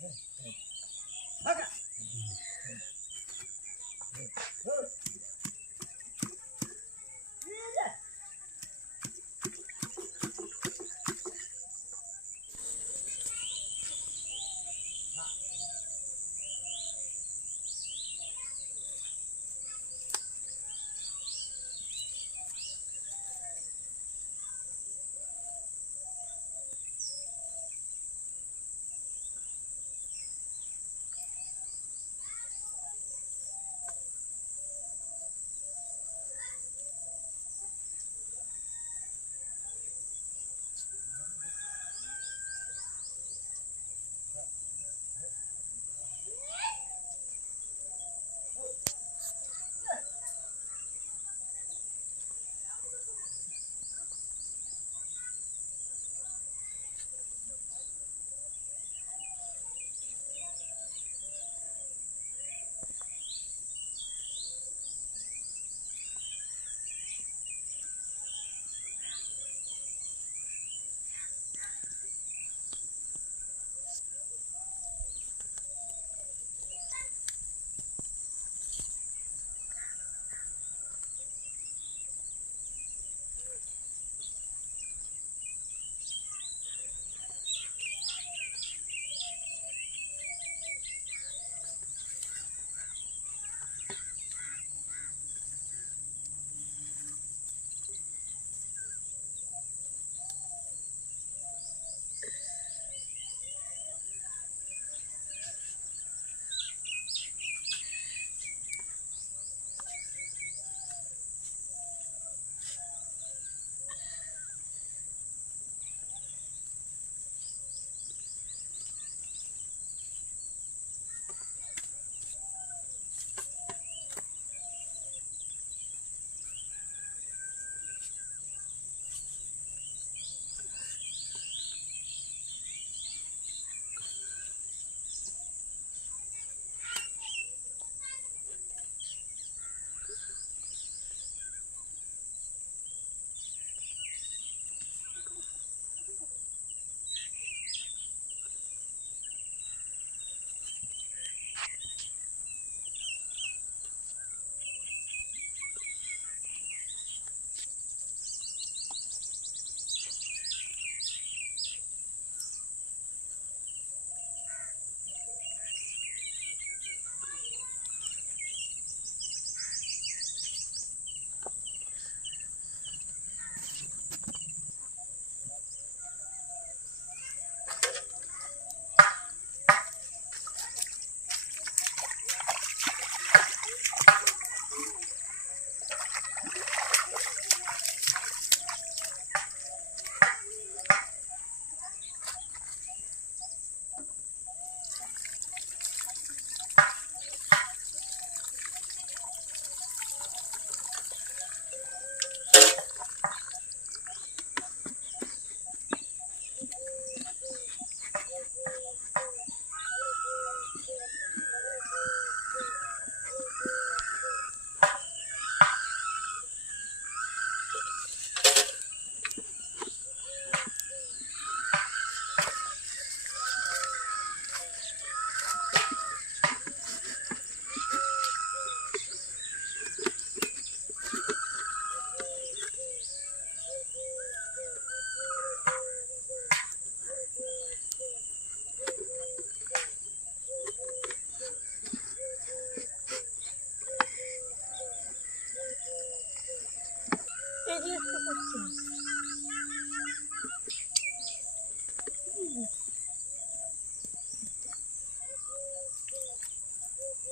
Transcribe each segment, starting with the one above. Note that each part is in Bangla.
Hey, hey. Okay. Hey, hey.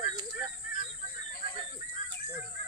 Thank you.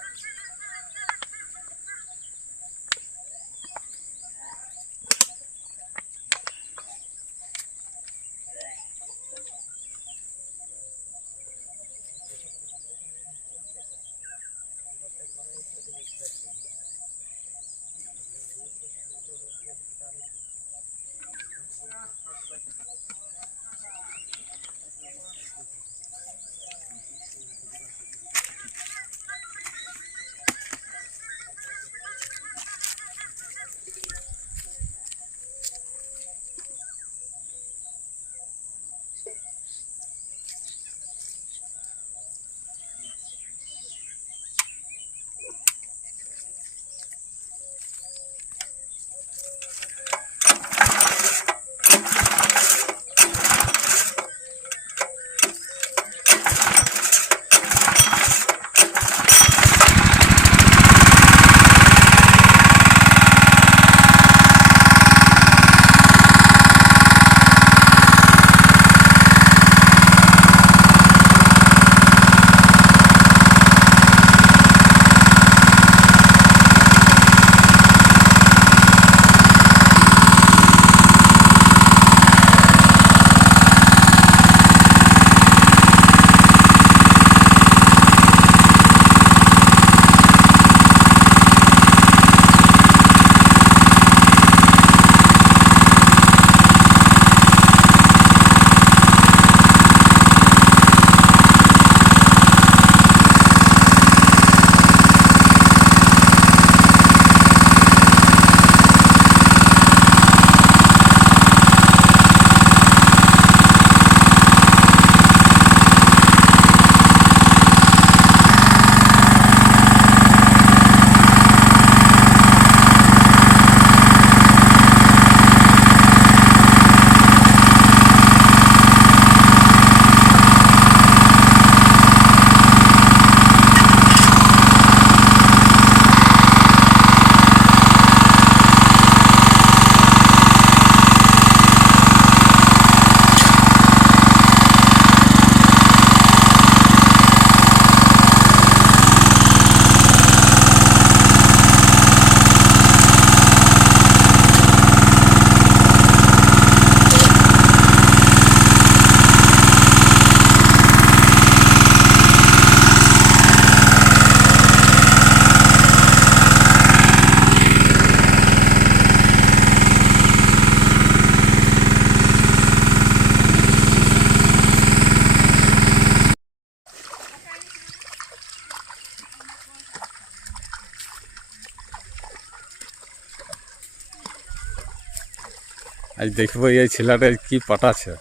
আজ দেখব এই ছেলেটা কি পাঠাচ্ছে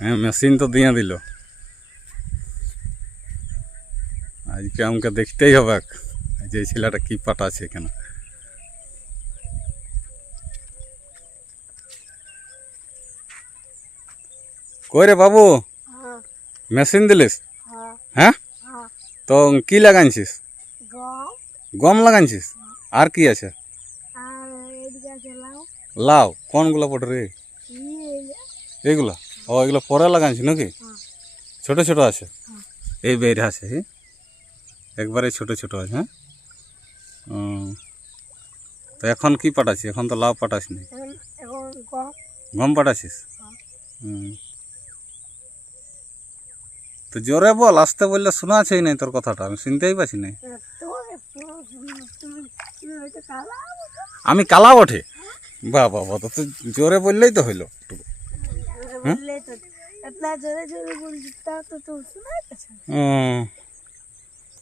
হ্যাঁ মেশিন তো দিয়ে দিল। আজকে আমাকে দেখতেই হবে যে এই ছেলেটা কি পাঠাচ্ছে এখানে। কই রে বাবু? হ্যাঁ। মেশিন দিলিস? হ্যাঁ। হ্যাঁ? হ্যাঁ। তো কি লাগাইছিস? গম। গম লাগাইছিস? আর কি আছে আর এদিকে আছে? লাউ, কোনগুলো পটে রে এইগুলা ও, এগুলো পরে লাগাইছিস নাকি। ছোট ছোট আছে। এই বের আছে? একবারে ছোট ছোট আছে হ্যাঁ। তো এখন কি পাঠাচ্ছিস এখন তো লাউ পাঠাস নি গম পাঠাচ্ছিস। তো জোরে বল, আসতে বললে শোনা আছেই নাই তোর কথাটা, আমি শুনতেই পাচ্ছি নাই আমি কালা বটে বাহ বাহ বাহ তো জোরে বললেই তো হইল।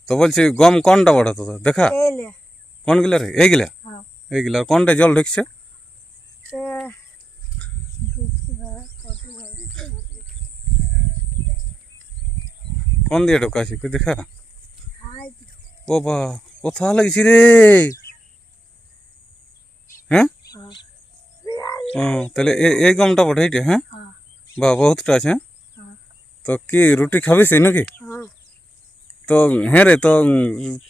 তো বলছি গম কোনটা বটে তো দেখা। কোনগুলা রে? এইগুলা হ্যাঁ। এইগুলা কোনটা জল ঢুকছে? কোন দিয়ে ঢোকাছি দেখা। ও বা কোথা লাগছি রে? হ্যাঁ? হ্যাঁ। তাহলে এই গমটা বটে এইটা হ্যাঁ? হ্যাঁ। বা বহুতটা আছে হ্যাঁ? হ্যাঁ। তো কি রুটি খাবি সেই নাকি? হ্যাঁ। তো হ্যাঁ রে তো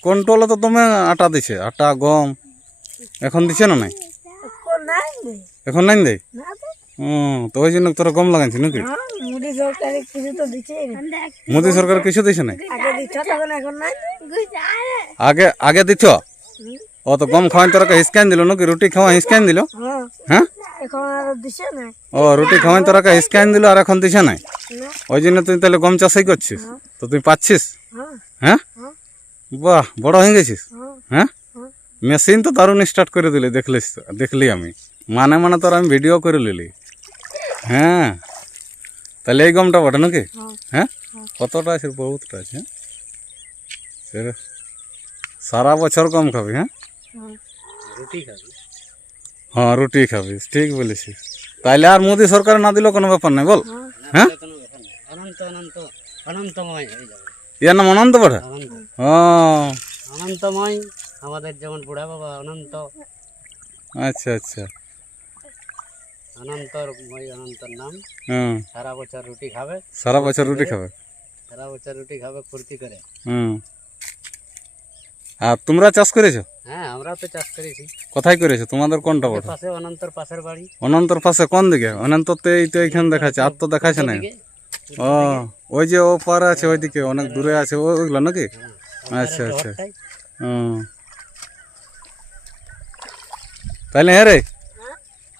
কোন টোলে তো তুমি আটা দিছে আটা গম এখন দিছে না নাই? কোন নাই রে। এখন নাই দেয় না তো ওই জন্য তোরা গম লাগাইছি নাকি? হ্যাঁ মুড়ি সরকারি কিছু তো দিচ্ছে মোদি সরকার কিছু দিছে নাই? আগে আগে আগে দিছ? ও তো গম খাওয়াই তোরা হিসকাইন দিল নাকি? রুটি খাওয়া হিসকাইন দিল? হ্যাঁ। হ্যাঁ? এখন আর দিছে না ও রুটি খাওয়াই তোরা হিসকাইন দিল আর এখন দিছে নাই? না। ওই জন্য তুই তাহলে গম চাষই করছিস? তো তুই পাচ্ছিস? হ্যাঁ। হ্যাঁ? হ্যাঁ। বাহ বড় হয়ে গেছিস? হ্যাঁ। হ্যাঁ? হ্যাঁ। মেশিন তো দারুণ স্টার্ট করে দিলি দেখলিস দেখলি আমি। মানে মানে তোর আমি ভিডিও করে নিলি। হ্যাঁ। তাহলে এই গমটা বটে নাকি? হ্যাঁ। হ্যাঁ? কতটা আছে? বহুতটা আছে হ্যাঁ? সারা। বছর গম খাবি হ্যাঁ? হ্যাঁ। হ্যাঁ রুটি খাবি ঠিক বলেছিস। তাইলে আর মোদি সরকার না দিলেও কোনো ব্যাপার নাই বল। হ্যাঁ? অনন্ত অনন্ত অনন্তময় হয়ে ইয়ার নাম অনন্ত অনন্ত। ও। অনন্তময় আমাদের যেমন বুড়া বাবা অনন্ত। আচ্ছা আচ্ছা। অনন্তময় অনন্তর নাম। হুম। সারা বছর রুটি খাবে। সারা বছর রুটি খাবে? সারা বছর রুটি খাবে ফুর্তি করে। হুম। আর তোমরা চাষ করেছ? হ্যাঁ আমরা তো চাষ করেছি। কোথায় করেছ? তোমাদের কোনটা পাশে অনন্তর পাশের বাড়ি। অনন্তর পাশে কোন দিকে? অনন্তর তো এই তো এইখানে দেখাচ্ছে আর তো দেখাচ্ছে না। ও ওই যে ও পার আছে ওইদিকে অনেক দূরে আছে ওইগুলো নাকি? হ্যাঁ, আচ্ছা আচ্ছা। হুম তাহলে হ্যাঁ রে।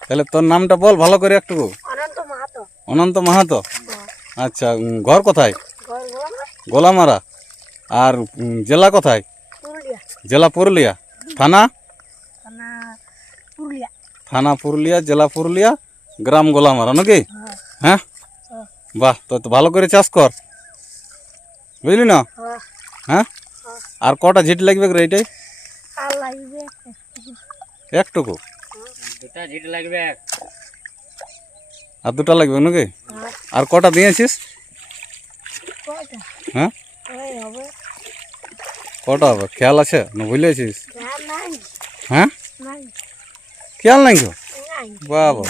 তাহলে তোর নামটা বল ভালো করে একটু। অনন্ত মাহাতো। অনন্ত মাহাতো? হ্যাঁ। আচ্ছা ঘর কোথায়? গোলামারা। আর জেলা কোথায়? জেলা পুরুলিয়া। থানা থানা পুরুলিয়া থানা পুরুলিয়া জেলা পুরুলিয়া গ্রাম গোলামারা নাকি হ্যাঁ হ্যাঁ হ্যাঁ বাহ তো তো ভালো করে চাষ কর বুঝলি না হ্যাঁ হ্যাঁ আর কটা ঝিট লাগবে রে এইটাই আর লাগবে একটুকু দুটা ঝিট লাগবে আর দুটা লাগবে নাকি হ্যাঁ আর কটা দিয়েছিস কয়টা হ্যাঁ ওই হবে কটা হবে খেয়াল আছে না ভুলেছিস আর নাই হ্যাঁ? কে খেয়াল নাই। তো বাবা।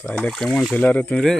তাইলে কেমন ছিল রে তুই রে?